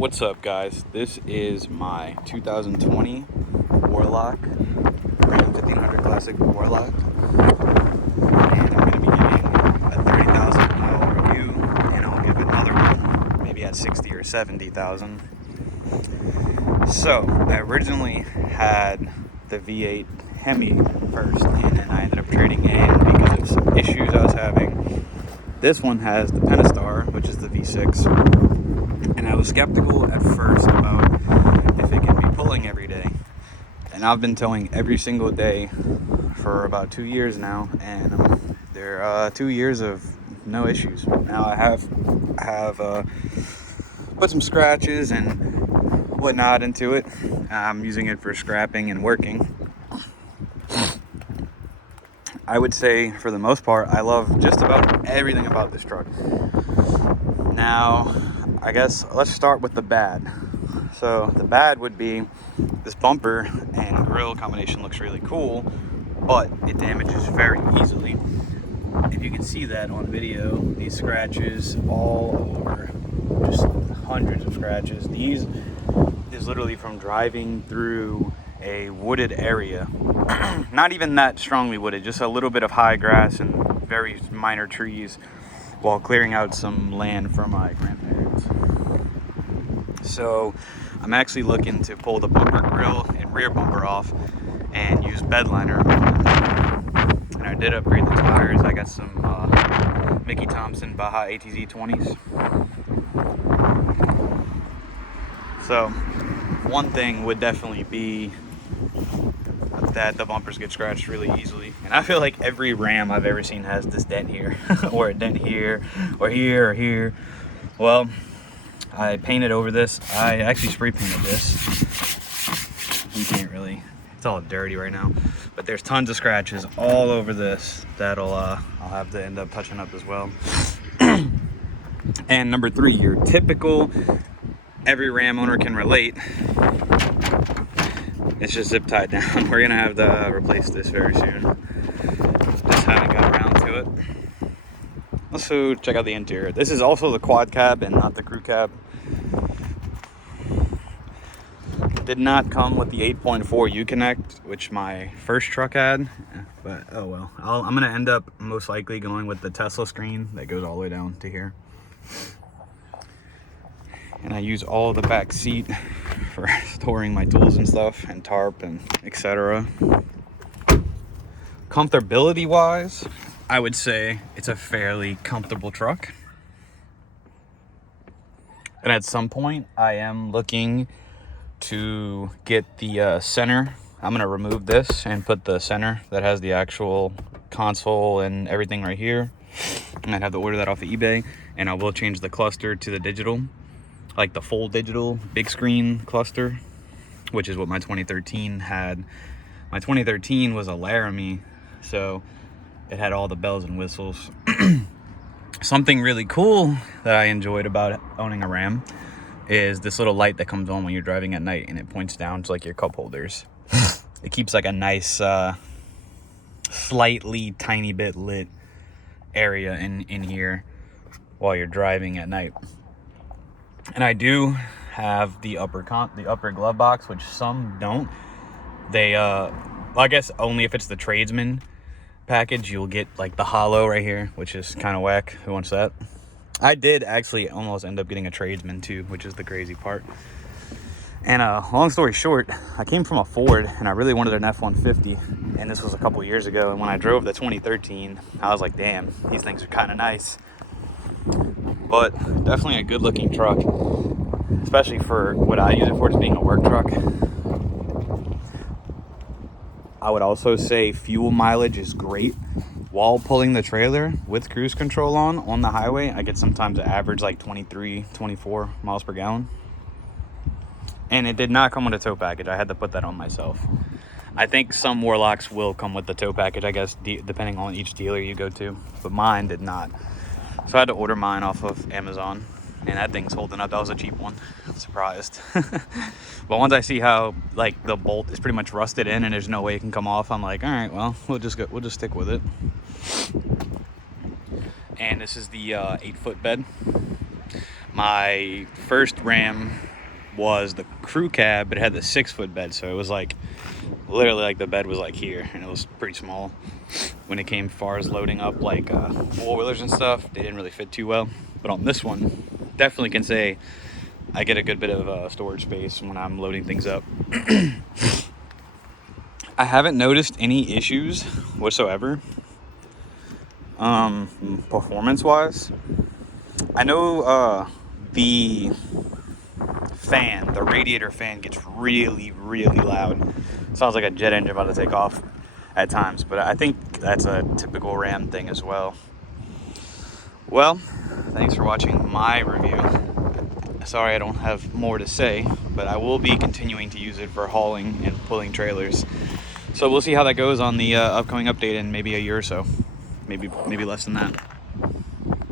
What's up, guys? This is my 2020 Warlock, Ram 1500 Classic Warlock, and I'm going to be giving a 30,000 mile review, and I'll give another one maybe at 60 or 70,000. So I originally had the V8 Hemi first, and then I ended up trading in because of some issues I was having. This one has the Pentastar, which is the V6. And I was skeptical at first about if it can be pulling every day. And I've been towing every single day for about 2 years now, and there are 2 years of no issues. Now I have put some scratches and whatnot into it. I'm using it for scrapping and working. I would say for the most part, I love just about everything about this truck. Now, I guess let's start with the bad. So the bad would be this bumper and grill combination looks really cool, but it damages very easily. If you can see that on video, these scratches all over, just hundreds of scratches. These is literally from driving through a wooded area. Not even that strongly wooded, just a little bit of high grass and very minor trees while clearing out some land for my grandparents. So I'm actually looking to pull the bumper grill and rear bumper off and use bed liner. And I did upgrade the tires. I got some Mickey Thompson Baja ATZ 20s. So one thing would definitely be that the bumpers get scratched really easily. And I feel like every Ram I've ever seen has this dent here, or a dent here, or here, or here. Well, I painted over this. I actually spray painted this. You can't really, it's all dirty right now. But there's tons of scratches all over this that'll I'll have to end up touching up as well. And number 3, your typical, every Ram owner can relate. It's just zip tied down. We're gonna have to replace this very soon. Just haven't got around to it. Let's go check out the interior. This is also the quad cab and not the crew cab. It did not come with the 8.4 U-Connect, which my first truck had, but oh well. I'm gonna end up most likely going with the Tesla screen that goes all the way down to here. And I use all the back seat for storing my tools and stuff, and tarp and etc. Comfortability wise, I would say it's a fairly comfortable truck. And at some point I am looking to get the center. I'm gonna remove this and put the center that has the actual console and everything right here. And I'd have to order that off of eBay, and I will change the cluster to the digital, like the full digital big screen cluster, which is what my 2013 had. My 2013 was a Laramie, so it had all the bells and whistles. Something really cool that I enjoyed about owning a Ram is this little light that comes on when you're driving at night, and it points down to like your cup holders. It keeps like a nice slightly tiny bit lit area in here while you're driving at night. And I do have the upper glove box, which some don't. They well, I guess only if it's the tradesman package you'll get like the hollow right here, which is kind of whack. Who wants that? I did actually almost end up getting a tradesman too, which is the crazy part. And long story short, I came from a Ford and I really wanted an F-150, and this was a couple years ago. And when I drove the 2013, I was like, damn, these things are kind of nice. But definitely a good looking truck, especially for what I use it for, just being a work truck. I would also say fuel mileage is great. While pulling the trailer with cruise control on the highway, I get sometimes an average like 23, 24 miles per gallon. And it did not come with a tow package. I had to put that on myself. I think some Warlocks will come with the tow package, I guess, depending on each dealer you go to. But mine did not. So I had to order mine off of Amazon, and that thing's holding up. That was a cheap one. I'm surprised. But once I see how like the bolt is pretty much rusted in and there's no way it can come off, I'm like, all right, well, we'll just stick with it. And this is the 8-foot bed. My first Ram was the crew cab, but it had the 6-foot bed, so it was like literally like the bed was like here, and it was pretty small. When it came far as loading up like four-wheelers and stuff, they didn't really fit too well. But on this one, definitely can say I get a good bit of storage space when I'm loading things up. I haven't noticed any issues whatsoever, performance-wise. I know the radiator fan gets really, really loud. Sounds like a jet engine about to take off at times, but I think that's a typical Ram thing as well. Well, thanks for watching my review. Sorry I don't have more to say, but I will be continuing to use it for hauling and pulling trailers. So we'll see how that goes on the upcoming update in maybe a year or so. Maybe less than that.